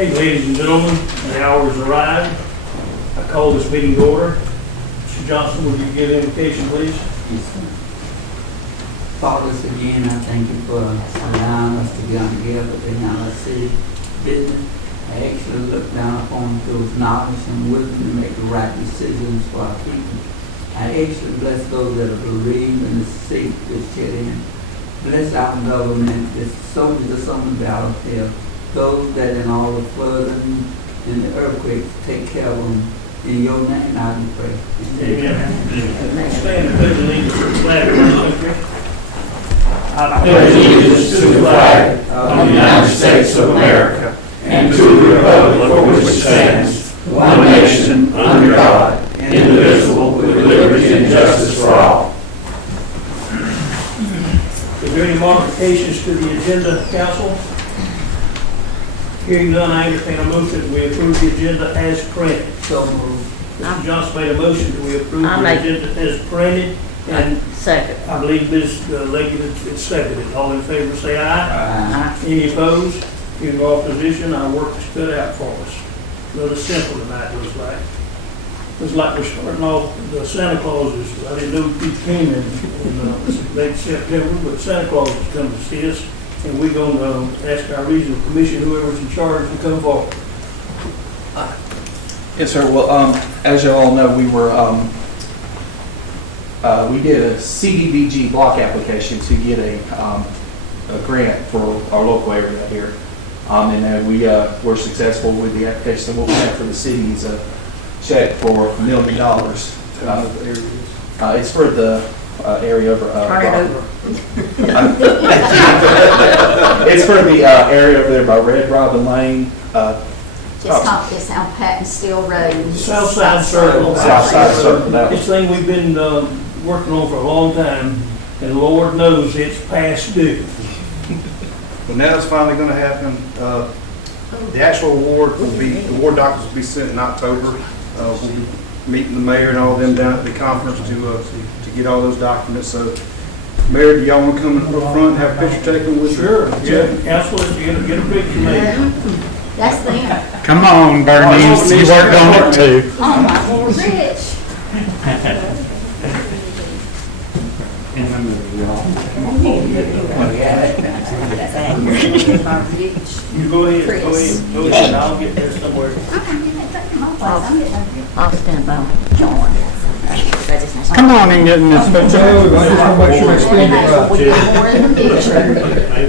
Okay, ladies and gentlemen, the hour has arrived. I call this meeting to order. Mr. Johnson, will you give invocation, please? Yes, sir. Father, again, I thank you for allowing us to get together in our city business. I actually look down upon those knowledge and wisdom to make the right decisions for our people. I actually bless those that are bereaved and the sick, the children. Bless our government, the soldiers that's on the battlefield, those that in all the flooding and the earthquakes, take care of them. In your name, I do pray. Amen. Stand and pledge allegiance to the flag of our country. I pledge allegiance to the flag of the United States of America and to the republic for which it stands, one nation, under God, indivisible, with liberty and justice for all. Is there any modifications to the agenda, council? Hearing none, I entertain a motion that we approve the agenda as printed. So moved. Mr. Johnson made a motion that we approve the agenda as printed. And Second. I believe Ms. Leggett has seconded. All in favor, say aye. Any opposed? In opposition, our work is cut out for us. Rather simple tonight, looks like. Looks like we're starting off the Santa Clauses. I didn't know he came in late September, but Santa Claus is coming to see us. And we're going to ask our regional commission, whoever's in charge, to come forward. Yes, sir. Well, as you all know, we did a CDBG block application to get a grant for our local area here. And then we were successful with the application. So what we have for the city is a check for $1 million. It's for the area over. It's for the area over there by Red Robin Lane. It's on Patton Steel Road. Southside Circle. Southside Circle. This thing we've been working on for a long time, and Lord knows it's past due. Well, now it's finally going to happen. The actual award will be, the award documents will be sent in October. We'll be meeting the mayor and all of them down at the conference to get all those documents. So, Mayor, do y'all want to come up front and have a picture taken with you? Sure. Yeah. Councilors, get a picture made. That's them. Come on, Bernice, you worked on it too. Oh, my Lord, Rich. You go ahead, I'll get there somewhere. I'll stand by John. Come on and get in this picture.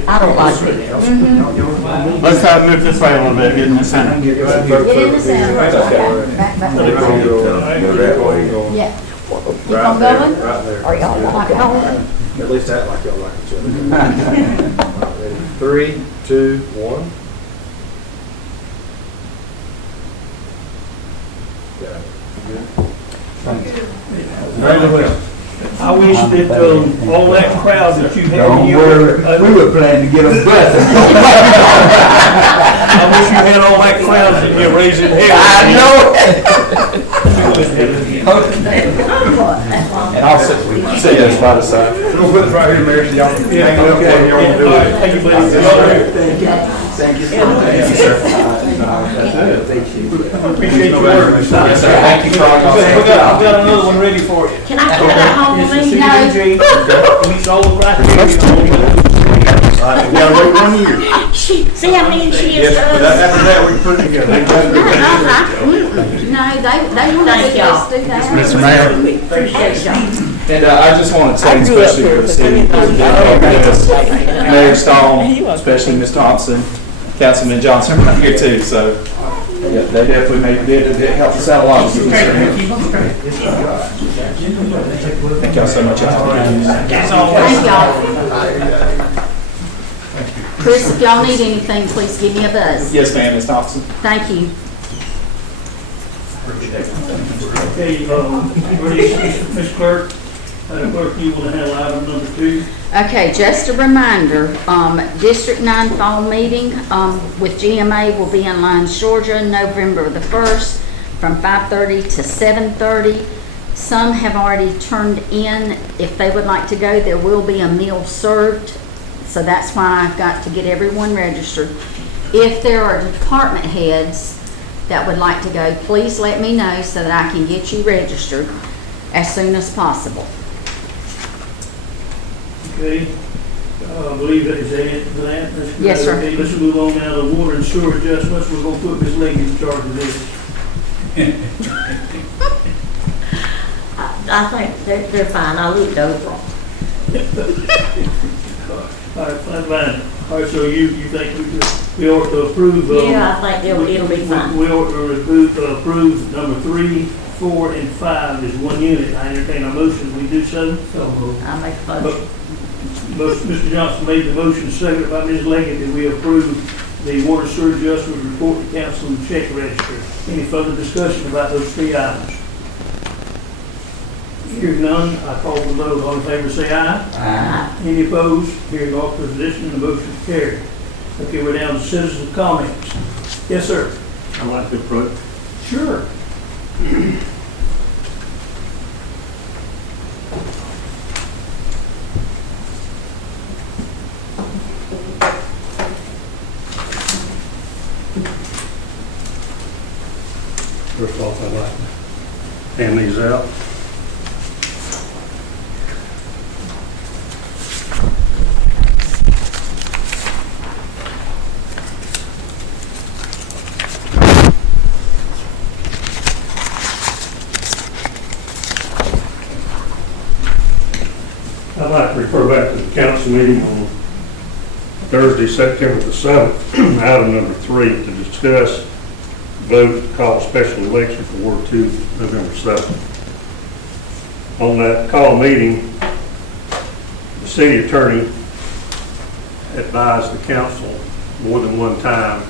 I don't like it. Let's try to move this way a little bit, get in the center. Get in the center. Back. Yeah. You gonna go in? Right there. Or y'all like it all? At least act like y'all like each other. 3, 2, 1. I wish that all that crowd that you had here. We were planning to get them breakfast. I wish you had all that crowd in here raising hell. I know And I'll sit there by the side. We'll put it right here, Mayor, so y'all can hang it up while y'all want to do it. Thank you, buddy. Thank you so much. Thank you, sir. Appreciate your work. Yes, sir. Thank you for all y'all. I've got another one ready for you. Can I put that home It's with the me? CDBG. Meets all the criteria. We gotta wait 1 year. See how mean she is Yes, to but us? after that, we can put it together. No, they want to do us do that. Mr. Mayor. Appreciate y'all. And I just want to say, especially for the city, Mayor Stone, especially Ms. Thompson, Councilman Johnson are here too, so yeah, they definitely did help us out a lot. Thank y'all so much. Thank y'all. Chris, if y'all need anything, please give me a buzz. Yes, ma'am, Ms. Thompson. Thank you. Okay, Ms. Clerk, Clerk, you will handle item number 2. Okay, just a reminder, District 9 fall meeting with GMA will be in Lyons, Georgia, November the 1st from 5:30 to 7:30. Some have already turned in. If they would like to go, there will be a meal served. So that's why I've got to get everyone registered. if there are department heads that would like to go, please let me know so that I can get you registered as soon as possible. Okay, I believe that is that it for that. That's good. Yes, sir. Okay, let's move on now to water and sewer adjustments. We're gonna put Ms. Leggett in charge of this. I think they're fine, I looked over them. All right, fine. All right, so you think we ought to approve? Yeah, I think it'll be fine. We ought to approve number 3, 4, and 5 is one unit. I entertain a motion, we do so. I make a motion. Mr. Johnson made the motion, seconded by Ms. Leggett, that we approve the water sewer adjustment report to council and check register. Any further discussion about those 3 items? Hearing none, I call for the vote. All in favor say aye. Aye. Any opposed? Hearing no opposition, the motion is carried. Okay, we're down to citizens' comments. Yes, sir. I'd like to approach. Sure. First off, I'd like to hand these out. I'd like to refer back to the council meeting on Thursday, September the 7th, item number 3, to discuss vote to call a special election for Ward 2, November 7th. On that call meeting, the city attorney advised the council more than one time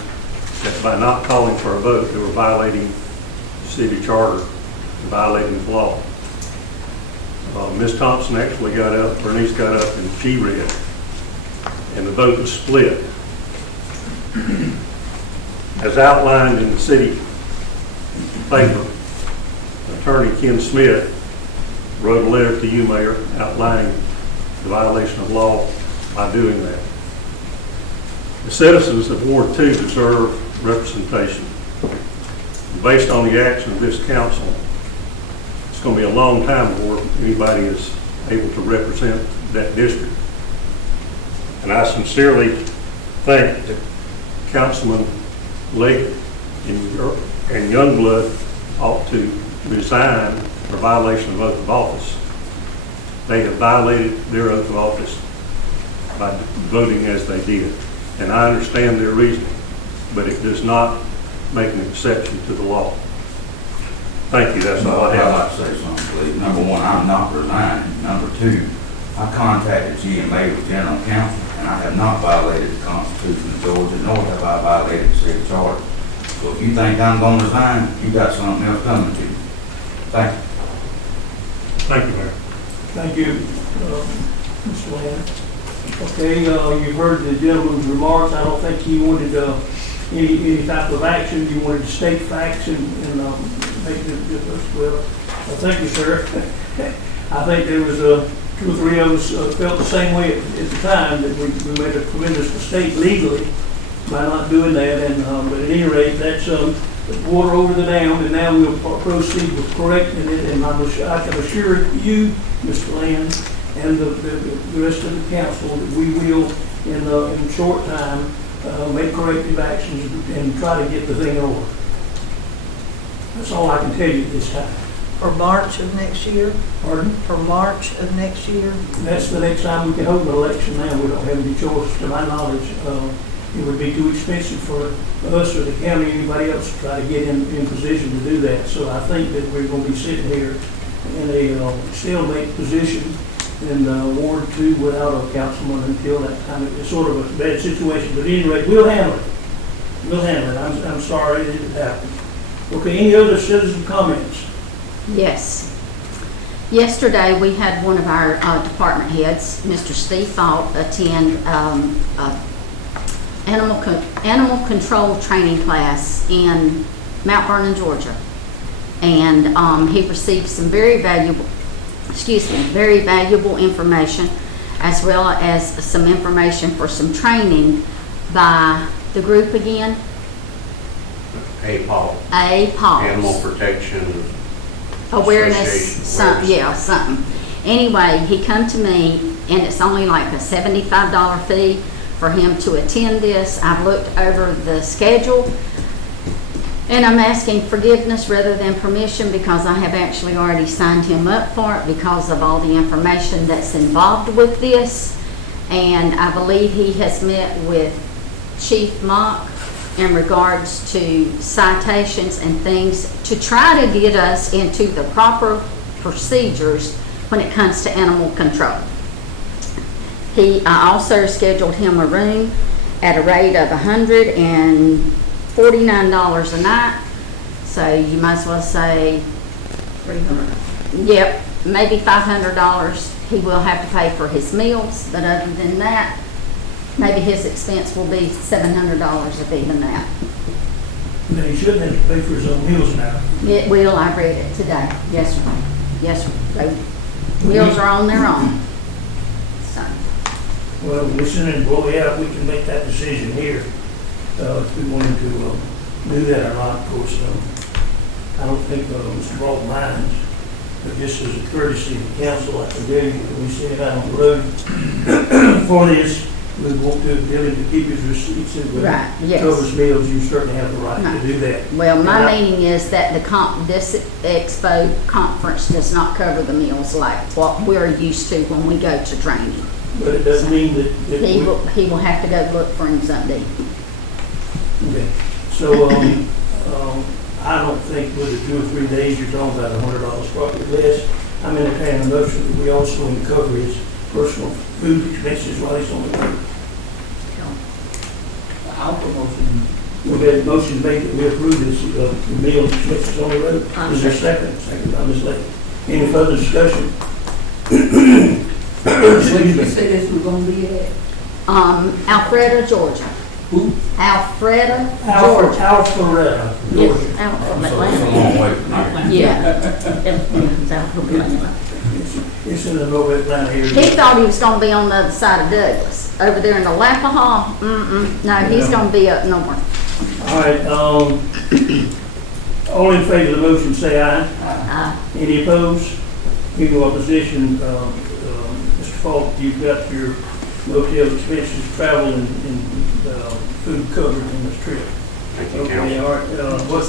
that by not calling for a vote, they were violating the city charter and violating the law. Ms. Thompson actually got up, Bernice got up, and she read, and the vote was split. As outlined in the city paper, Attorney Ken Smith wrote a letter to you, Mayor, outlining the violation of law by doing that. The citizens of Ward 2 deserve representation. Based on the action of this council, it's going to be a long time before anybody is able to represent that district. And I sincerely think that Councilman Leggett and Youngblood ought to resign for violation of oath of office. They have violated their oath of office by voting as they did. And I understand their reasoning, but it does not make an exception to the law. Thank you, that's all I I'd have. like to say something, please. Number one, I'm not resigning. Number two, I contacted GMA with general counsel, and I have not violated the Constitution of Georgia, nor have I violated the city charter. So if you think I'm going to resign, you got something else coming to you. Thank you. Thank you, Mayor. Thank you, Mr. Land. Okay, you've heard the gentleman's remarks. I don't think he wanted any type of action. You wanted to state facts and make it difference. Well, thank you, sir. I think there was 2 or 3 of us felt the same way at the time, that we made a tremendous mistake legally by not doing that. And but at any rate, that's water over the dam, and now we'll proceed with correcting it. And I can assure you, Mr. Land, and the rest of the council, that we will, in short time, make corrective actions and try to get the thing in order. That's all I can tell you this time. For March of next year? Pardon? For March of next year? That's the next time we can hold an election now. We don't have any choice, to my knowledge. It would be too expensive for us or the county or anybody else to try to get in position to do that. So I think that we're going to be sitting here in a stalemate position in Ward 2 without a councilman until that time. It's sort of a bad situation, but at any rate, we'll handle it. We'll handle it. I'm sorry that it happened. Okay, any other citizen comments? Yes. Yesterday, we had one of our department heads, Mr. Steve Falk, attend animal control training class in Mount Vernon, Georgia. And he received some very valuable information, as well as some information for some training by the group again? APAW, APAWS. Animal Protection. Awareness, Association, yeah, something. Anyway, he come to me, and it's only like a $75 fee for him to attend this. I've looked over the schedule, and I'm asking forgiveness rather than permission because I have actually already signed him up for it because of all the information that's involved with this. And I believe he has met with Chief Mock in regards to citations and things to try to get us into the proper procedures when it comes to animal control. I also scheduled him a room at a rate of $149 a night. So you might as well say, 300. yep, maybe $500. He will have to pay for his meals, but other than that, maybe his expense will be $700 if even that. Now, he shouldn't have to pay for his own meals now. It will, I read it today. Yes, sir. Yes, sir. Those meals are on their own. So, Well, listening, well, yeah, we can make that decision here, if we wanted to, do that or not, of course. I don't think, Mr. Broad minds, but just as a courtesy to the council, like we do, when we send it out on the road for this, we want to ability to keep his receipts and right, yes. cover his meals, you certainly have the right No. to do that. Well, my And I- meaning is that this expo conference does not cover the meals like what we're used to when we go to training. But it doesn't mean that He will have to go look for him something. Okay, so, I don't think with the 2 or 3 days, you're talking about $100 probably less. I'm entertaining a motion that we also cover his personal food expenses while he's on the road. I'll promotion. We had a motion made that we approve this, meal expenses on the road. Is there a second? Second by Ms. Lake. Any further discussion? Where did you say this was gonna be at? Alpharetta, Georgia. Who? Alpharetta, Georgia. Alpharetta, Yes, Georgia. out from It's a Atlanta. long way from here. Yeah. It's out from Atlanta. It's in the North Atlanta area. He thought he was gonna be on the other side of Douglas, over there in the Lappahaw. No, he's Yeah. gonna be up north. All right, all in favor of the motion, say aye. Any opposed? Any opposition? Mr. Falk, you've got your motel expenses, travel, and food covered in this trip. Thank you, Okay, Council. all right,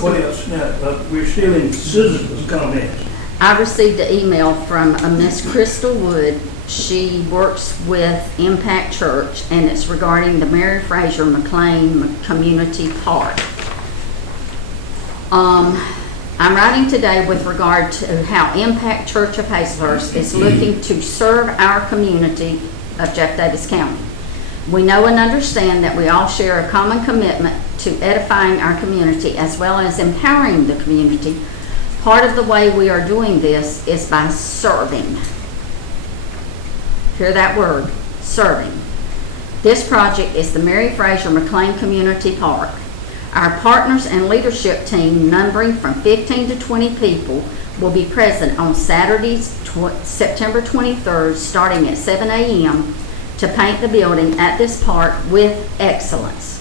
what else? Now, we're still in citizens' comments. I received an email from a Miss Crystal Wood. She works with Impact Church, and it's regarding the Mary Fraser McLean Community Park. I'm writing today with regard to how Impact Church of Hazlehurst is looking to serve our community of Jeff Davis County. We know and understand that we all share a common commitment to edifying our community as well as empowering the community. Part of the way we are doing this is by serving. Hear that word, serving. This project is the Mary Fraser McLean Community Park. Our partners and leadership team, numbering from 15 to 20 people, will be present on Saturdays, September 23rd, starting at 7 a.m. to paint the building at this park with excellence.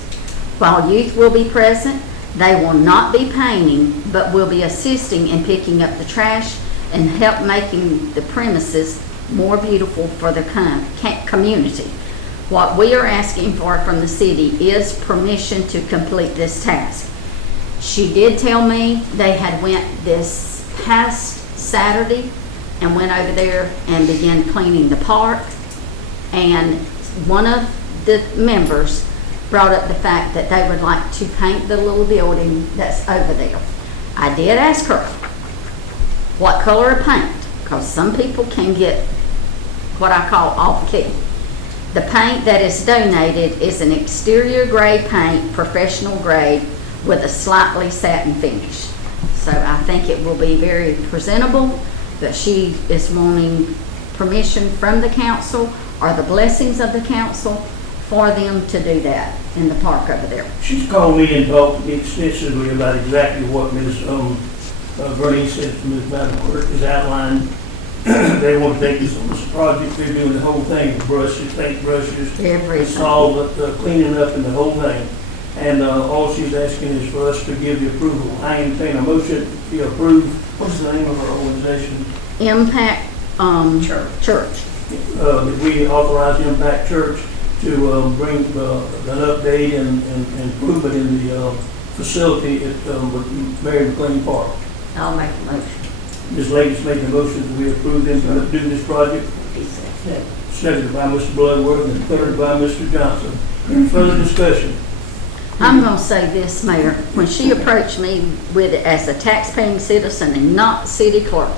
While youth will be present, they will not be painting, but will be assisting in picking up the trash and help making the premises more beautiful for the community. What we are asking for from the city is permission to complete this task. She did tell me they had went this past Saturday and went over there and began cleaning the park. And one of the members brought up the fact that they would like to paint the little building that's over there. I did ask her what color of paint, because some people can get what I call off-key. The paint that is donated is an exterior gray paint, professional grade, with a slightly satin finish. So I think it will be very presentable, but she is wanting permission from the council or the blessings of the council for them to do that in the park over there. She's called me and talked to me extensively about exactly what Ms. Bernice said from Ms. Vanderwerk has outlined. They want to take this on this project. They're doing the whole thing, brushes, paint brushes, Everything. it's all the cleaning up and the whole thing. And all she's asking is for us to give the approval. I entertain a motion to approve, what's the name of our organization? Impact, Church. That we authorize Impact Church to bring an update and improvement in the facility at Mary McLean Park. I'll make a motion. Ms. Lakers made the motion that we approve them to do this project. Seconded by Mr. Bloodworth and third by Mr. Johnson. Any further discussion? I'm gonna say this, Mayor, when she approached me with, as a taxpaying citizen and not city clerk,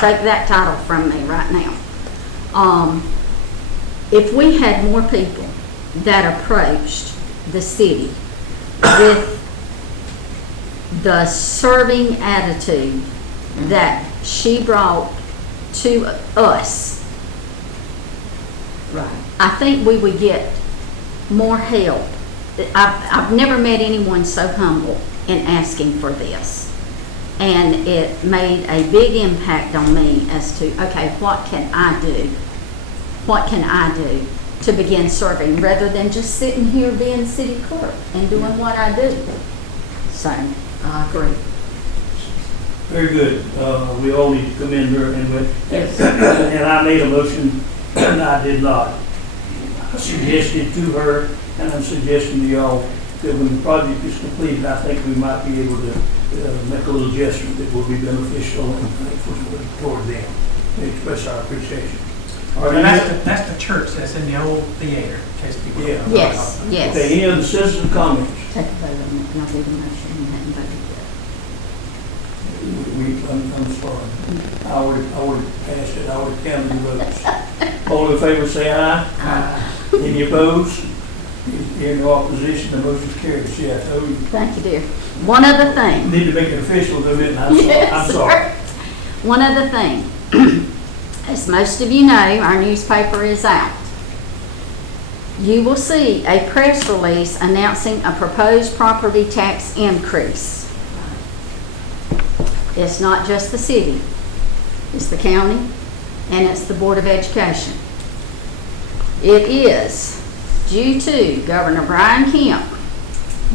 take that title from me right now. If we had more people that approached the city with the serving attitude that she brought to us, Right. I think we would get more help. I've never met anyone so humble in asking for this. And it made a big impact on me as to, okay, what can I do? What can I do to begin serving rather than just sitting here being city clerk and doing what I do? So, I agree. Very good. We all need to commend her and Yes. and I made a motion and I did not. I suggested to her and I'm suggesting to y'all that when the project is completed, I think we might be able to make a little gesture that will be beneficial and thankful toward them. We express our appreciation. All right, And that's the church that's in the old theater, in case people. Yeah. Yes, yes. Okay, any other citizen comments? Take a vote on it, and I'll do the motion. You hadn't voted yet. I'm sorry. I already passed it, I already counted the votes. All in favor say aye. Aye. Any opposed? Hearing no opposition, the motion is carried. See, I told you. Thank you, dear. One other thing. Need to make it official, though, didn't I? Yes, I'm sorry. sir. One other thing. As most of you know, our newspaper is out. You will see a press release announcing a proposed property tax increase. It's not just the city, it's the county, and it's the Board of Education. It is due to Governor Brian Kemp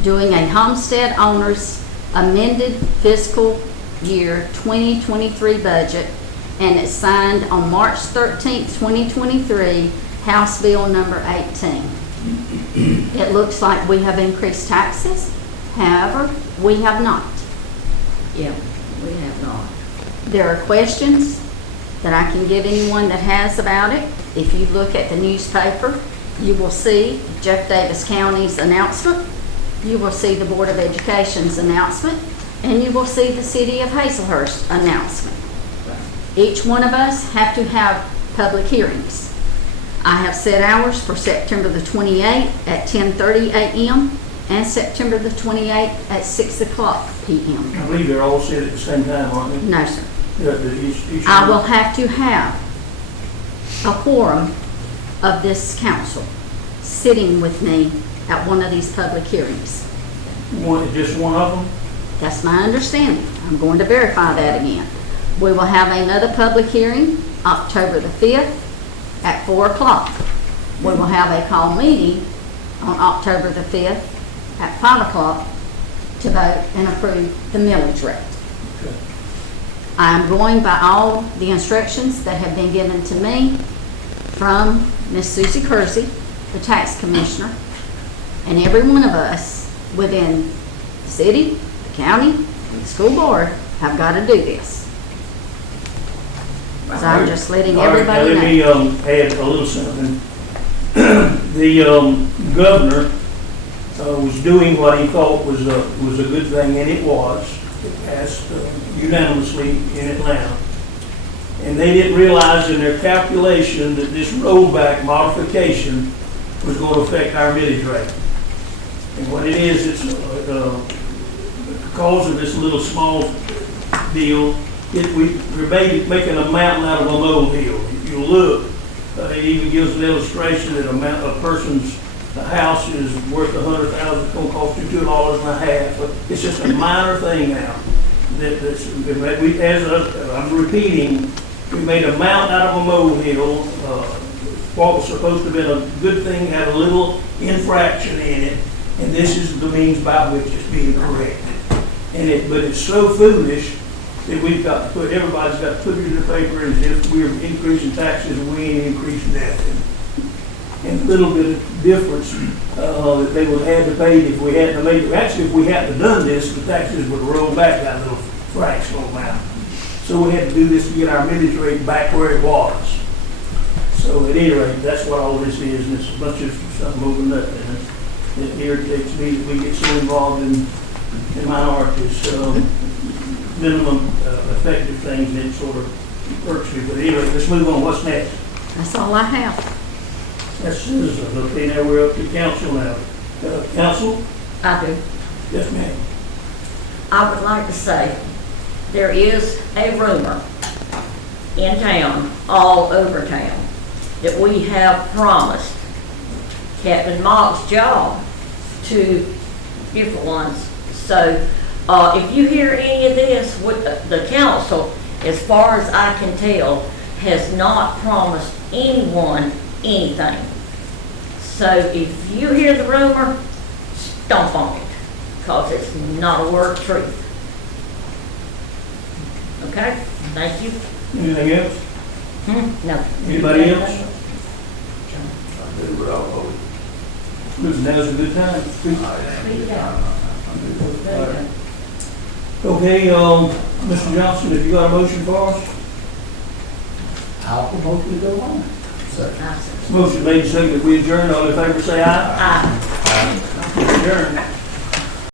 doing a homestead owners amended fiscal year 2023 budget, and it's signed on March 13th, 2023, House Bill number 18. It looks like we have increased taxes, however, we have not. Yeah, we have not. There are questions that I can give anyone that has about it. If you look at the newspaper, you will see Jeff Davis County's announcement, you will see the Board of Education's announcement, and you will see the City of Hazelhurst announcement. Each one of us have to have public hearings. I have set hours for September the 28th at 10:30 a.m. and September the 28th at 6 o'clock p.m. I believe they're all said at the same time, aren't they? No, sir. Each I will have to have a quorum of this council sitting with me at one of these public hearings. Just one of them? That's my understanding. I'm going to verify that again. We will have another public hearing October the 5th at 4 o'clock. We will have a call meeting on October the 5th at 5 o'clock to vote and approve the millage rate. Okay. I'm going by all the instructions that have been given to me from Miss Susie Kersey, the tax commissioner, and every one of us within the city, the county, and the school board have got to do this. So I'm just letting All right, now everybody let me add a little something. The governor was doing what he thought was a good thing, and it was. It passed unanimously in Atlanta. And they didn't realize in their calculation that this rollback modification was going to affect our millage rate. And what it is, it's because of this little small deal, we're making a mountain out of a molehill. If you look, it even gives an illustration that a person's house is worth $100,000, it's going to cost you $2.50. But it's just a minor thing now. I'm repeating, we made a mountain out of a molehill. What was supposed to have been a good thing had a little infraction in it, And this is the means by which it's being corrected. But it's so foolish that we've got to put, everybody's got to put it in the paper as if we're increasing taxes and we ain't increasing nothing. And a little bit of difference, that they would have had to pay if we hadn't made it. Actually, if we hadn't done this, the taxes would roll back that little fractional amount. So we had to do this to get our millage rate back where it was. So at any rate, that's what all this is, and it's a bunch of stuff moving up. And it irritates me that we get so involved in minorities, minimum effective things, and it sort of irks me. But anyway, let's move on. What's next? That's all I have. That's citizens. Okay, now we're up to council now. Council? I do. Yes, ma'am. I would like to say, there is a rumor in town, all over town, that we have promised Captain Mock's job to different ones. So, if you hear any of this, with the council, as far as I can tell, has not promised anyone anything. So if you hear the rumor, stomp on it, because it's not a word of truth. Okay? Thank you. Anything else? No. Anybody else? Listen, now's a good time. Speak up. Okay, Mr. Johnson, have you got a motion for us? I'll propose we go on. I said, Motion made, seconded, we adjourn. All in favor, say aye. aye. Adjourn.